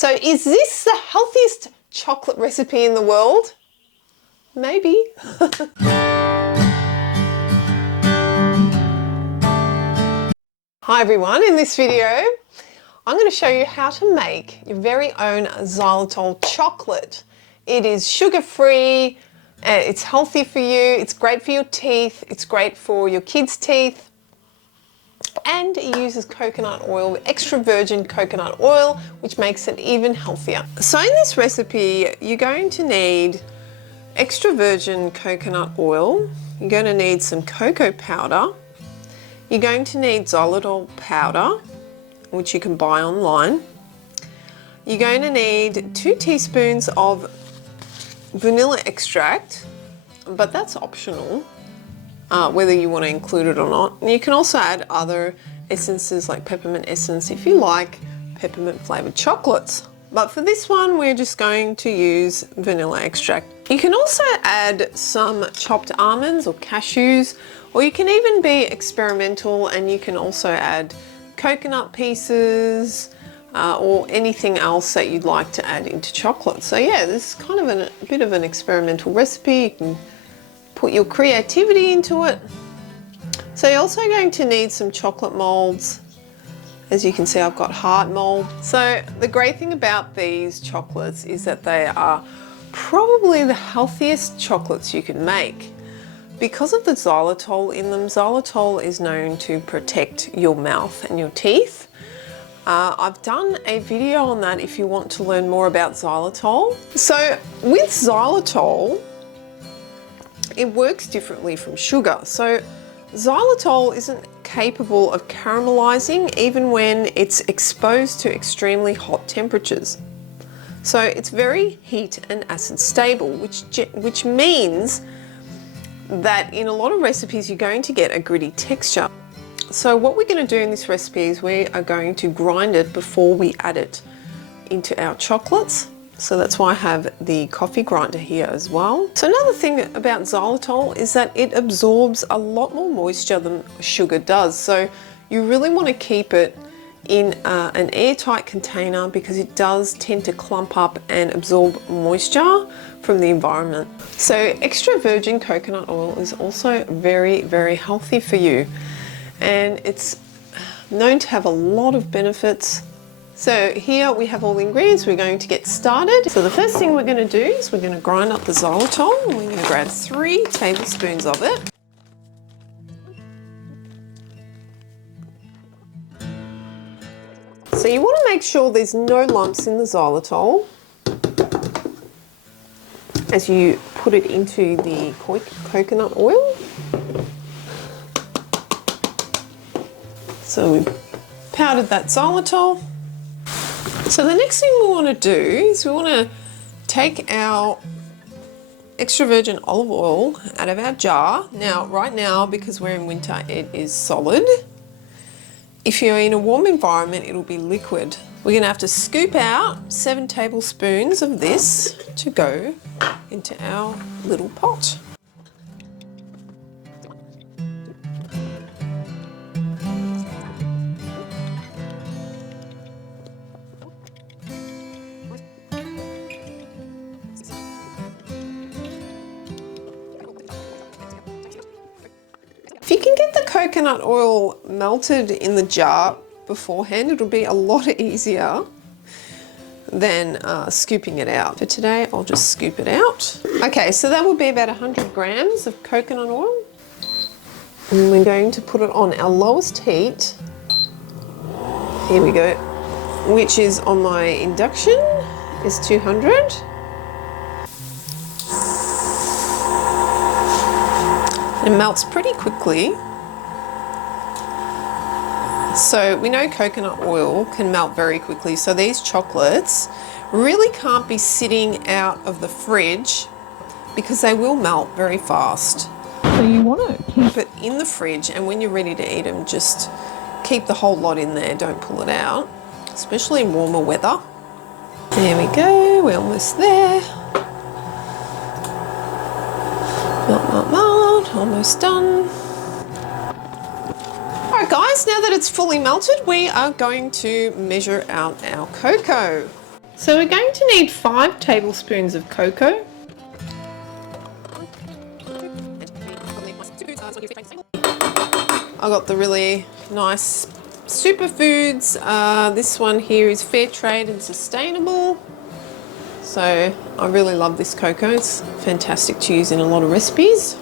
So is this the healthiest chocolate recipe in the world? Maybe. Hi everyone, in this video I'm going to show you how to make your very own xylitol chocolate. It is sugar-free, it's healthy for you, it's great for your teeth, it's great for your kids' teeth, and it uses coconut oil, extra virgin coconut oil, which makes it even healthier. So in this recipe, you're going to need extra virgin coconut oil, you're going to need some cocoa powder, you're going to need xylitol powder, which you can buy online. You're going to need 2 teaspoons of vanilla extract, but that's optional. Whether you want to include it or not. And you can also add other essences like peppermint essence if you like peppermint flavored chocolates. But for this one, we're just going to use vanilla extract. You can also add some chopped almonds or cashews, or you can even be experimental and you can also add coconut pieces or anything else that you'd like to add into chocolate. So yeah, this is kind of a bit of an experimental recipe. You can put your creativity into it. So you're also going to need some chocolate molds. As you can see, I've got heart mold. So the great thing about these chocolates is that they are probably the healthiest chocolates you can make. Because of the xylitol in them, xylitol is known to protect your mouth and your teeth. I've done a video on that if you want to learn more about xylitol. So with xylitol, it works differently from sugar. So xylitol isn't capable of caramelizing even when it's exposed to extremely hot temperatures. So it's very heat and acid stable, which means that in a lot of recipes you're going to get a gritty texture. So what we're going to do in this recipe is we are going to grind it before we add it into our chocolates. So that's why I have the coffee grinder here as well. So another thing about xylitol is that it absorbs a lot more moisture than sugar does. So you really want to keep it in an airtight container because it does tend to clump up and absorb moisture from the environment. So extra virgin coconut oil is also very, very healthy for you. And it's known to have a lot of benefits. So here we have all the ingredients. We're going to get started. So the first thing we're going to do is we're going to grind up the xylitol. We're going to grab 3 tablespoons of it. So you want to make sure there's no lumps in the xylitol as you put it into the coconut oil. So we've powdered that xylitol. So the next thing we want to do is we want to take our extra virgin olive oil out of our jar. Now, right now, because we're in winter, it is solid. If you're in a warm environment, it'll be liquid. We're going to have to scoop out 7 tablespoons of this to go into our little pot. If you can get the coconut oil melted in the jar beforehand, it'll be a lot easier than scooping it out. For today, I'll just scoop it out. Okay, so that will be about 100 grams of coconut oil. And we're going to put it on our lowest heat. Here we go, which is on my induction, is 200. It melts pretty quickly. So we know coconut oil can melt very quickly, so these chocolates really can't be sitting out of the fridge because they will melt very fast. So you want to keep it in the fridge, and when you're ready to eat them, just keep the whole lot in there, don't pull it out, especially in warmer weather. There we go, we're almost there. Melt, melt, melt, almost done. Alright guys, now that it's fully melted, we are going to measure out our cocoa. So we're going to need 5 tablespoons of cocoa. I got the really nice superfoods. This one here is fair trade and sustainable. So I really love this cocoa. It's fantastic to use in a lot of recipes.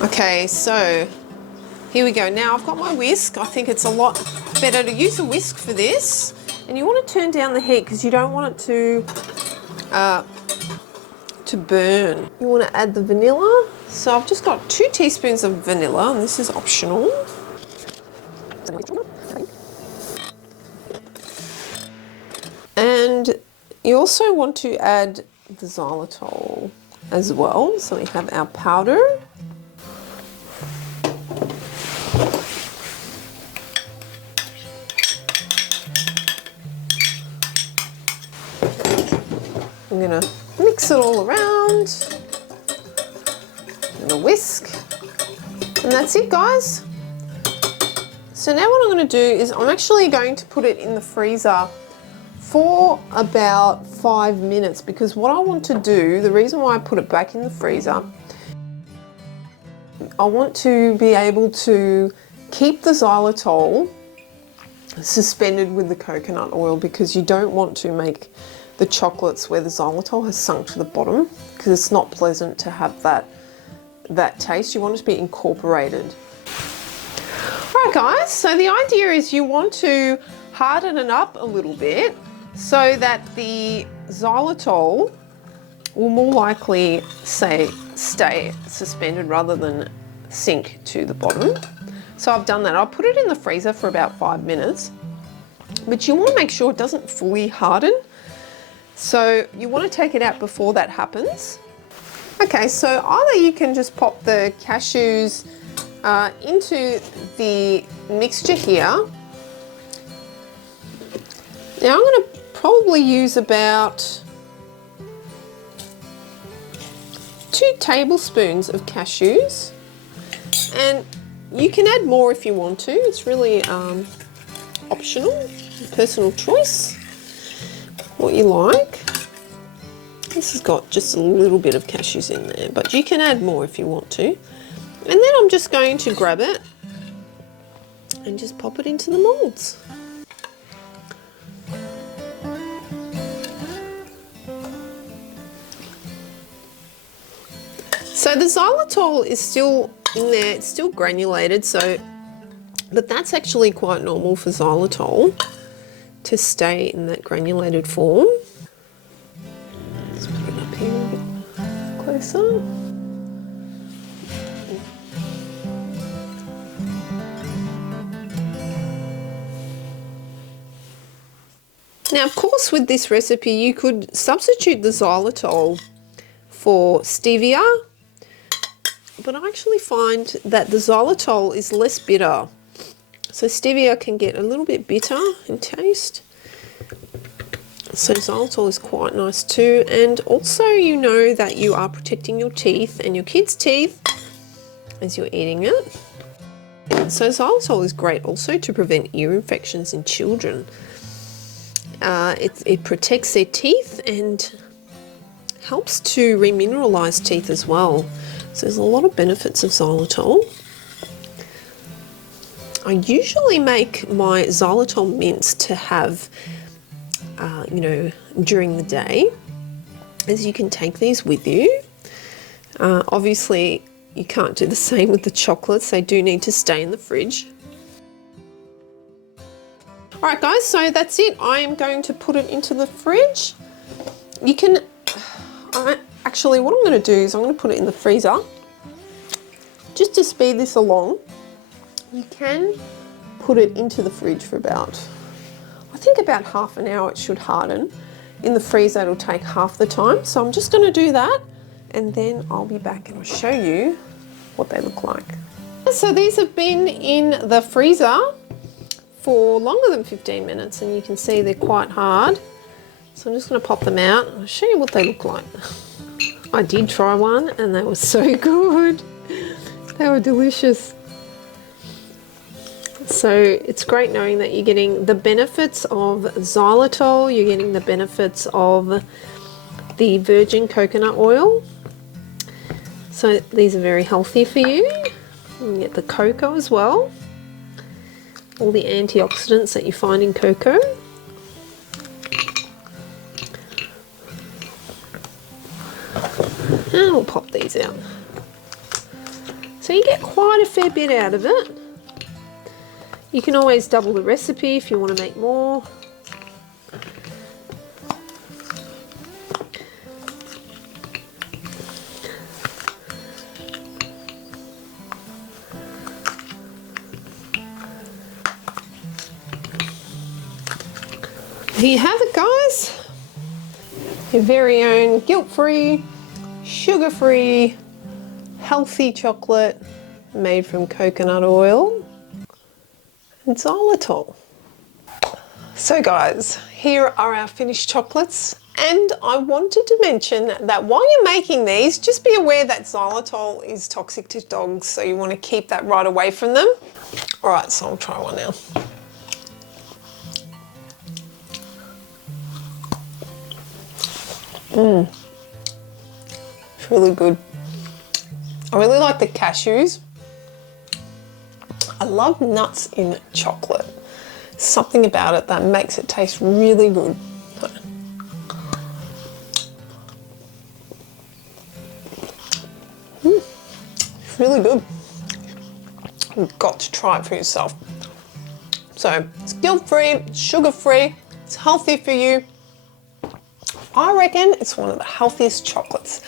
Okay, so here we go. Now I've got my whisk. I think it's a lot better to use a whisk for this. And you want to turn down the heat because you don't want it to burn. You want to add the vanilla. So I've just got 2 teaspoons of vanilla, and this is optional. And you also want to add the xylitol as well. So we have our powder. I'm going to mix it all around with a whisk, and that's it, guys. So now what I'm going to do is I'm actually going to put it in the freezer for about 5 minutes, because what I want to do, the reason why I put it back in the freezer, I want to be able to keep the xylitol suspended with the coconut oil, because you don't want to make the chocolates where the xylitol has sunk to the bottom, because it's not pleasant to have that taste. You want it to be incorporated. Alright guys, so the idea is you want to harden it up a little bit so that the xylitol will more likely stay suspended rather than sink to the bottom. So I've done that. I'll put it in the freezer for about 5 minutes, but you want to make sure it doesn't fully harden. So you want to take it out before that happens. Okay, so either you can just pop the cashews into the mixture here. Now I'm going to probably use about 2 tablespoons of cashews, and you can add more if you want to. It's really optional, personal choice, what you like. This has got just a little bit of cashews in there, but you can add more if you want to. And then I'm just going to grab it and just pop it into the molds. So the xylitol is still in there, it's still granulated, but that's actually quite normal for xylitol to stay in that granulated form. Let's put it up here a bit closer. Now, of course, with this recipe, you could substitute the xylitol for stevia, but I actually find that the xylitol is less bitter. So stevia can get a little bit bitter in taste. So xylitol is quite nice too. And also, you know that you are protecting your teeth and your kids' teeth as you're eating it. So xylitol is great also to prevent ear infections in children. It protects their teeth and helps to remineralize teeth as well. So there's a lot of benefits of xylitol. I usually make my xylitol mints to have, during the day, as you can take these with you. Obviously, you can't do the same with the chocolates. They do need to stay in the fridge. Alright guys, so that's it. I am going to put it into the fridge. You can, actually what I'm going to do is I'm going to put it in the freezer. Just to speed this along, you can put it into the fridge for about, I think about half an hour it should harden. In the freezer it'll take half the time. So I'm just going to do that, and then I'll be back and I'll show you what they look like. So these have been in the freezer for longer than 15 minutes, and you can see they're quite hard. So I'm just going to pop them out and I'll show you what they look like. I did try one and they were so good. They were delicious. So it's great knowing that you're getting the benefits of xylitol, you're getting the benefits of the virgin coconut oil. So these are very healthy for you. You get the cocoa as well, all the antioxidants that you find in cocoa. And we'll pop these out. So you get quite a fair bit out of it. You can always double the recipe if you want to make more. Here you have it, guys. Your very own guilt-free, sugar-free, healthy chocolate made from coconut oil and xylitol. So guys, here are our finished chocolates, and I wanted to mention that while you're making these, just be aware that xylitol is toxic to dogs, so you want to keep that right away from them. All right, so I'll try one now. It's really good. I really like the cashews. I love nuts in chocolate. Something about it that makes it taste really good. It's really good. You've got to try it for yourself. So it's guilt-free, sugar-free, it's healthy for you. I reckon it's one of the healthiest chocolates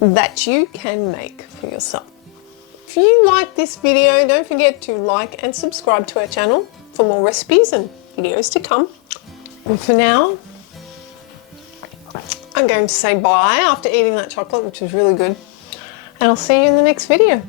that you can make for yourself. If you like this video, don't forget to like and subscribe to our channel for more recipes and videos to come. And for now, I'm going to say bye after eating that chocolate, which was really good. And I'll see you in the next video.